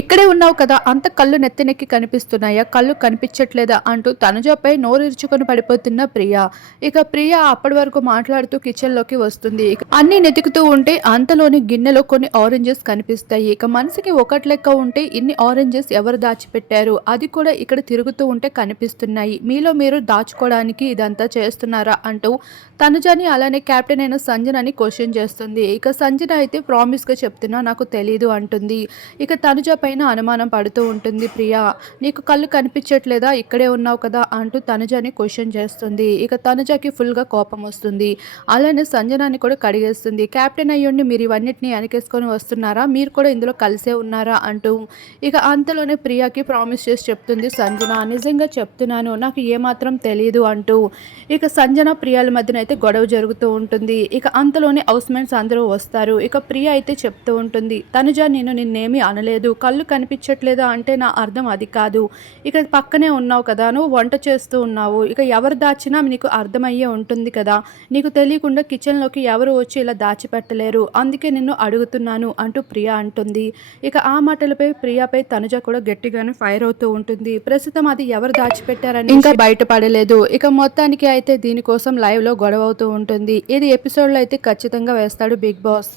ఇక్కడే ఉన్నావు కదా, అంత కళ్ళు నెత్తినెక్కి కనిపిస్తున్నాయా, కళ్ళు కనిపించట్లేదా అంటూ తనుజపై నోరిరుచుకొని పడిపోతున్న ప్రియ. ఇక ప్రియ అప్పటి వరకు మాట్లాడుతూ కిచెన్లోకి వస్తుంది. ఇక అన్ని వెతుకుతూ ఉంటే అంతలోని గిన్నెలో కొన్ని ఆరెంజెస్ కనిపిస్తాయి. ఇక మనసుకి ఒకటి లెక్క ఉంటే ఇన్ని ఆరెంజెస్ ఎవరు దాచిపెట్టారు, అది కూడా ఇక్కడ తిరుగుతూ ఉంటే కనిపిస్తున్నాయి. మీలో మీరు దాచుకోవడానికి ఇదంతా చేస్తున్నారా అంటూ తనుజని అలానే కెప్టెన్ అయిన సంజనని క్వశ్చన్ చేస్తుంది. ఇక సంజన అయితే ప్రామిస్గా చెప్తున్నా నాకు తెలీదు అంటుంది. ఇక తనుజ పైన అనుమానం పడుతూ ఉంటుంది ప్రియ. నీకు కళ్ళు కనిపించట్లేదా, ఇక్కడే ఉన్నావు కదా అంటూ తనుజని క్వశ్చన్ చేస్తుంది. ఇక తనుజకి ఫుల్గా కోపం వస్తుంది. అలానే సంజనాన్ని కూడా కడిగేస్తుంది. కెప్టెన్ అయ్యుండి మీరు ఇవన్నిటిని వెనకేసుకొని వస్తున్నారా, మీరు కూడా ఇందులో కలిసే ఉన్నారా అంటూ ఇక అంతలోనే ప్రియకి ప్రామిస్ చేసి చెప్తుంది సంజన. నిజంగా చెప్తున్నాను, నాకు ఏమాత్రం తెలియదు అంటూ ఇక సంజన ప్రియాల మధ్యన అయితే గొడవ జరుగుతూ ఉంటుంది. ఇక అంతలోనే హౌస్ మేట్స్ అందరూ వస్తారు. ఇక ప్రియ అయితే చెప్తూ ఉంటుంది, తనుజ నేను నిన్నేమీ అనలేదు, కళ్ళు కనిపించట్లేదా అంటే నా అర్థం అది కాదు. ఇక పక్కనే ఉన్నావు కదా, నువ్వు వంట చేస్తూ ఉన్నావు, ఇక ఎవరు దాచినా నీకు అర్థమయ్యే ఉంటుంది కదా, నీకు తెలియకుండా కిచెన్లోకి ఎవరు వచ్చి ఇలా దాచిపెట్టలేరు, అందుకే నిన్ను అడుగుతున్నాను అంటూ ప్రియ అంటుంది. ఇక ఆ మాటలపై ప్రియపై తనుజ కూడా గట్టిగానే ఫైర్ అవుతూ ఉంటుంది. ప్రస్తుతం అది ఎవరు దాచిపెట్టారని ఇంకా బయటపడలేదు. ఇక మొత్తానికి అయితే దీనికోసం లైవ్లో గొడవ అవుతూ ఉంటుంది. ఇది ఎపిసోడ్లో అయితే ఖచ్చితంగా వేస్తాడు బిగ్ బాస్.